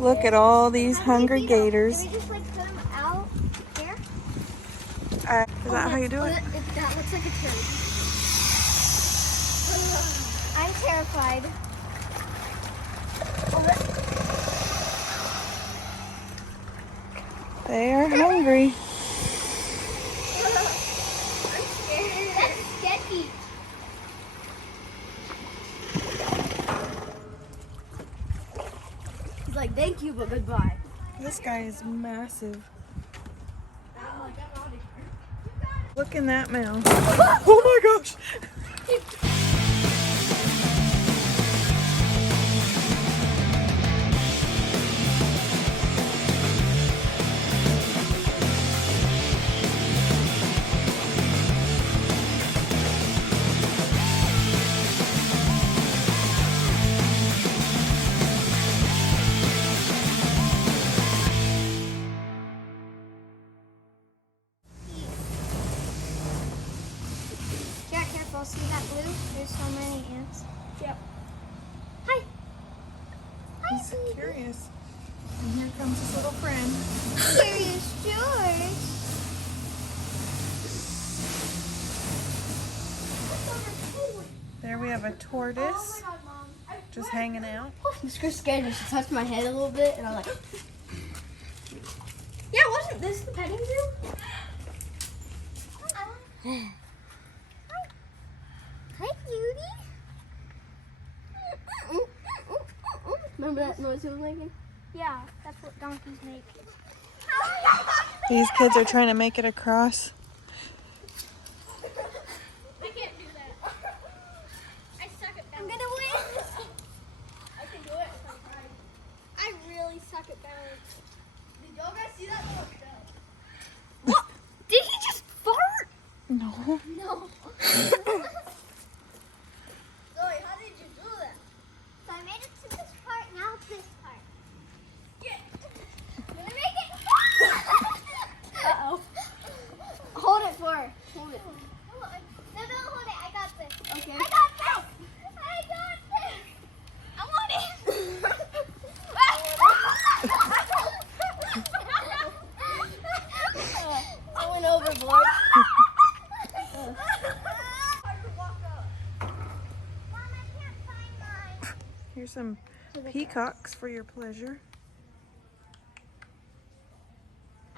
Look at all these hungry gators. Can we just like put them out here? Is that how you do it? That looks like a turd. I'm terrified. They are hungry. I'm scared. That's sketchy. He's like, thank you, but goodbye. This guy is massive. Look in that mouth. Oh my gosh! See that blue? There's so many ants. Yep. Hi. Hi, He's sweetie. curious. And here comes his little friend. Curious George. There we have a tortoise God, Mom. just hanging out. This girl scared me. She touched my head a little bit, and I'm like, yeah, wasn't this the petting zoo? Hi, cutie. Remember that noise it was making? Yeah, that's what donkeys make. These kids are trying to make it across. I can't do that. I suck at balance. I'm gonna win. I can do it if I try. I really suck at balance. Did y'all guys see that? What? Did he just fart? No. No. Zoe, how did you do that? So I made it to this part, now it's this part. Yeah. Gonna make it. Uh-oh. Hold it for her. Hold it. No, don't hold it. I got this. Okay. I got this. I got this. I want it. I went overboard. Here's some peacocks for your pleasure.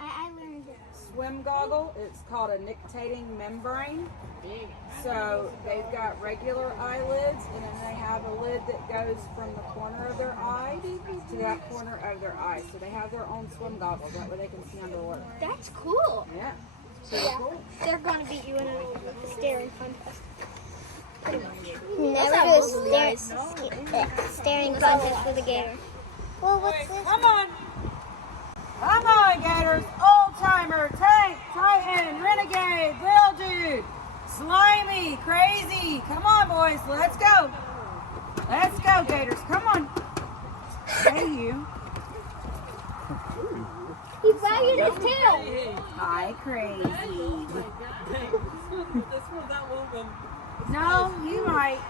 I learned it. Swim goggle. It's called a nictitating membrane. So they've got regular eyelids, and then they have a lid that goes from the corner of their eye to that corner of their eye. So they have their own swim goggles. That way they can see underwater. That's cool. Yeah. Cool. They're going to beat you in a staring contest. Never do a staring contest with a gator. Well, what's this? Come on. Come on, Gators. Old timer, tank, titan, renegade, real dude, slimy, crazy. Come on, boys. Let's go. Let's go, Gators. Come on. Hey, you. He's wagging his tail. Hi, crazy. No, you might.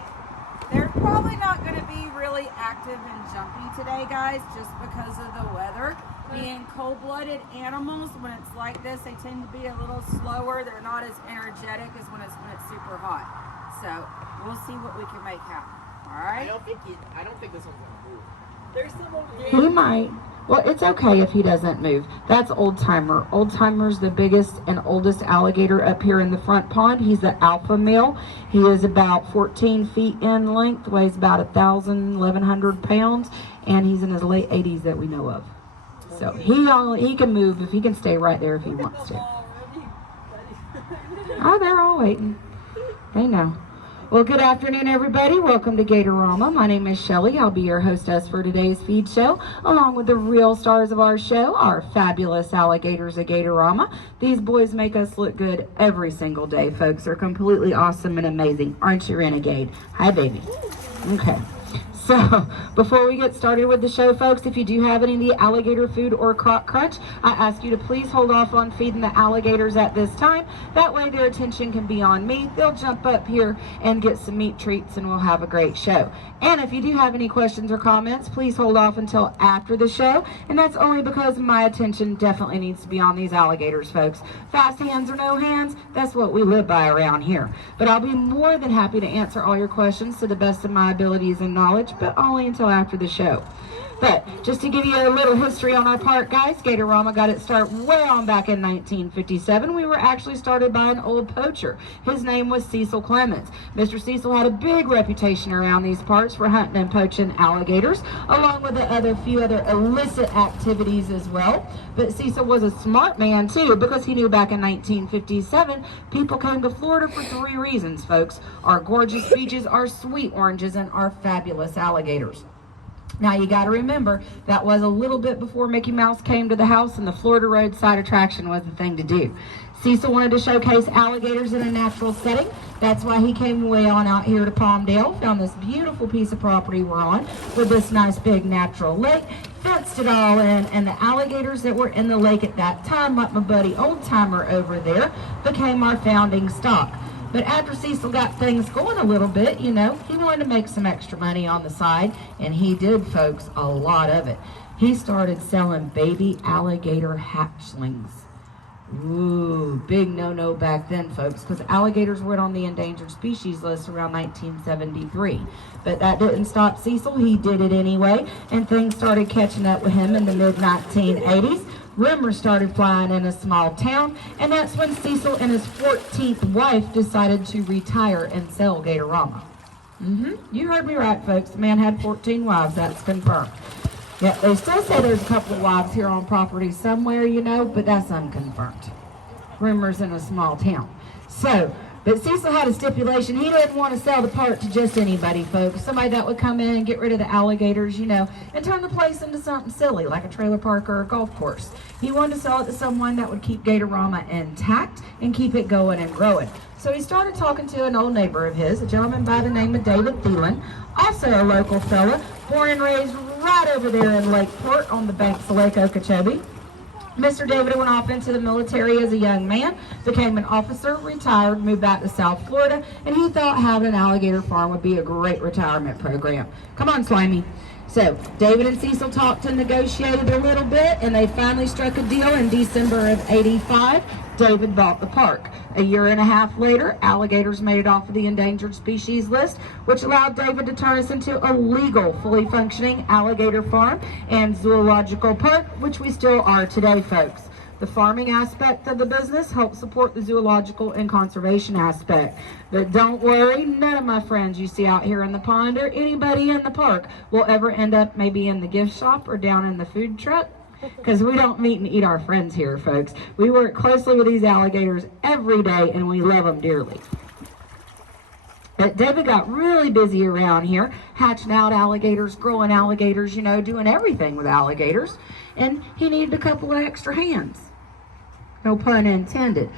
They're probably not going to be really active and jumpy today, guys, just because of the weather. Being cold-blooded animals, when it's like this, they tend to be a little slower. They're not as energetic as when it's super hot. So we'll see what we can make happen. All right. I don't think this one's gonna move. There's some over He might. Well, it's okay if he doesn't move. That's Old Timer. Old Timer's the biggest and oldest alligator up here in the front pond. He's the alpha male. He is about 14 feet in length, weighs about 1,100 pounds, and he's in his late 80s that we know of. So he can move if he can stay right there if he wants to. Oh, they're all waiting. They know. Well, good afternoon, everybody. Welcome to Gatorama. My name is Shelly. I'll be your hostess for today's feed show, along with the real stars of our show, our fabulous alligators of Gatorama. These boys make us look good every single day, folks. They're completely awesome and amazing. Aren't you, Renegade? Hi, baby. Okay. So, before we get started with the show, folks, if you do have any of the alligator food or croc crunch, I ask you to please hold off on feeding the alligators at this time. That way their attention can be on me. They'll jump up here and get some meat treats, and we'll have a great show. And if you do have any questions or comments, please hold off until after the show. And that's only because my attention definitely needs to be on these alligators, folks. Fast hands or no hands, that's what we live by around here. But I'll be more than happy to answer all your questions to the best of my abilities and knowledge, but only until after the show. But just to give you a little history on our park, guys, Gatorama got its start way on back in 1957. We were actually started by an old poacher. His name was Cecil Clemens. Mr. Cecil had a big reputation around these parts for hunting and poaching alligators, along with the few other illicit activities as well. But Cecil was a smart man, too, because he knew back in 1957, people came to Florida for 3 reasons, folks. Our gorgeous beaches, our sweet oranges, and our fabulous alligators. Now, you got to remember, that was a little bit before Mickey Mouse came to the house, and the Florida roadside attraction was the thing to do. Cecil wanted to showcase alligators in a natural setting. That's why he came way on out here to Palmdale, found this beautiful piece of property we're on with this nice big natural lake, fenced it all in, and the alligators that were in the lake at that time, like my buddy Old Timer over there, became our founding stock. But after Cecil got things going a little bit, you know, he wanted to make some extra money on the side, and he did, folks, a lot of it. He started selling baby alligator hatchlings. Ooh, big no-no back then, folks, because alligators were on the endangered species list around 1973. But that didn't stop Cecil. He did it anyway, and things started catching up with him in the mid-1980s. Rumors started flying in a small town, and that's when Cecil and his 14th wife decided to retire and sell Gatorama. You heard me right, folks. The man had 14 wives. That's confirmed. Yeah, they still say there's a couple of wives here on property somewhere, you know, but that's unconfirmed. Rumors in a small town. So, but Cecil had a stipulation. He didn't want to sell the park to just anybody, folks. Somebody that would come in and get rid of the alligators, you know, and turn the place into something silly, like a trailer park or a golf course. He wanted to sell it to someone that would keep Gatorama intact and keep it going and growing. So he started talking to an old neighbor of his, a gentleman by the name of David Thielen, also a local fella, born and raised right over there in Lakeport on the banks of Lake Okeechobee. Mr. David went off into the military as a young man, became an officer, retired, moved back to South Florida, and he thought having an alligator farm would be a great retirement program. Come on, Slimy. So, David and Cecil talked and negotiated a little bit, and they finally struck a deal in December of '85. David bought the park. A year and a half later, alligators made it off of the endangered species list, which allowed David to turn us into a legal, fully functioning alligator farm and zoological park, which we still are today, folks. The farming aspect of the business helps support the zoological and conservation aspect. But don't worry, none of my friends you see out here in the pond or anybody in the park will ever end up maybe in the gift shop or down in the food truck, because we don't meet and eat our friends here, folks. We work closely with these alligators every day, and we love them dearly. But David got really busy around here, hatching out alligators, growing alligators, you know, doing everything with alligators. And he needed a couple of extra hands. No pun intended.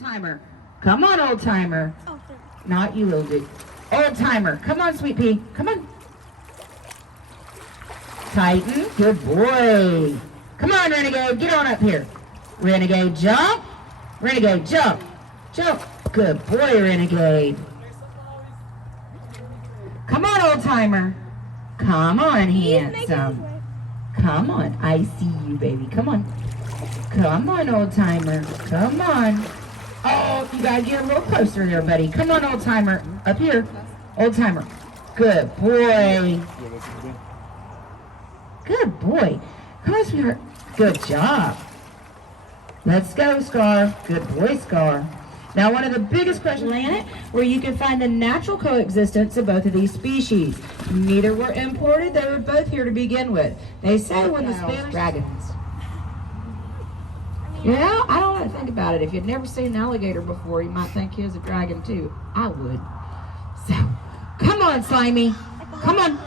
Timer. Come on, old timer. Not you, little dude. Old timer. Come on, sweet pea. Come on. Tighten. Good boy. Come on, Renegade. Get on up here. Renegade, jump. Renegade, jump. Jump. Good boy, Renegade. timer. Come on, handsome. Come on. I see you, baby. Come on. Come on, old timer. Come on. Oh, you gotta get a little closer there, buddy. Come on, old timer. Up here. Old timer. Good boy. Good boy. Come on, sweetheart. Good job. Let's go, Scar. Good boy, Scar. Now, one of the biggest questions on the planet where you can find the natural coexistence of both of these species. Neither were imported. They were both here to begin with. They say when the Spanish dragons. Yeah, I don't know. Think about it. If you'd never seen an alligator before, you might think he was a dragon too. I would. So, come on, Slimy. Come on.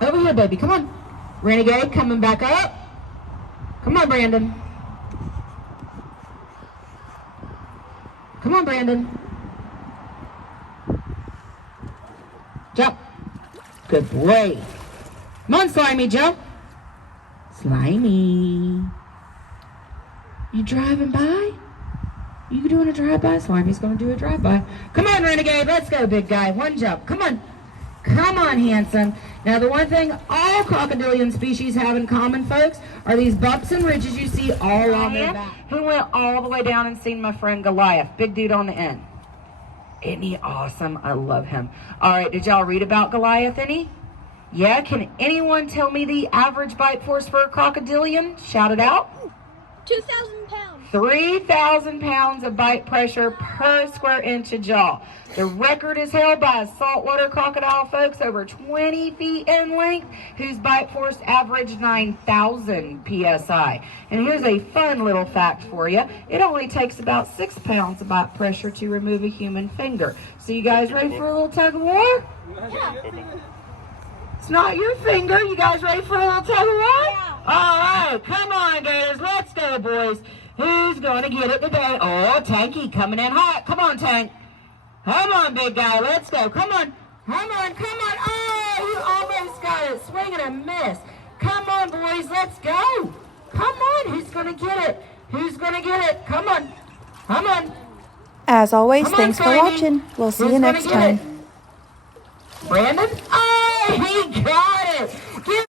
Over here, baby. Come on. Renegade coming back up. Come on, Brandon. Come on, Brandon. Jump. Good boy. Come on, Slimy, jump. Slimy. You driving by? You doing a drive-by? Slimy's going to do a drive-by. Come on, Renegade. Let's go, big guy. One jump. Come on. Come on, handsome. Now, the one thing all crocodilian species have in common, folks, are these bumps and ridges you see all on their back. Who went all the way down and seen my friend Goliath? Big dude on the end. Isn't he awesome? I love him. All right, did y'all read about Goliath any? Yeah, can anyone tell me the average bite force for a crocodilian? Shout it out. 2,000 pounds. 3,000 pounds of bite pressure per square inch of jaw. The record is held by a saltwater crocodile, folks, over 20 feet in length, whose bite force averaged 9,000 psi. And here's a fun little fact for you. It only takes about 6 pounds of bite pressure to remove a human finger. So you guys ready for a little tug of war? Yeah. It's not your finger. You guys ready for a little tug of war? Yeah. All right, come on, Gators. Let's go, boys. Who's going to get it today? Oh, Tanky coming in hot. Come on, Tank. Come on, big guy. Let's go. Come on. Come on. Come on. Oh, you almost got it. Swing and a miss. Come on, boys. Let's go. Come on. Who's going to get it? Who's going to get it? Come on. Come on. As always, Come on, thanks for Slimy. watching. We'll see Who's you gonna next get time. it? Brandon? Oh, he got it. Give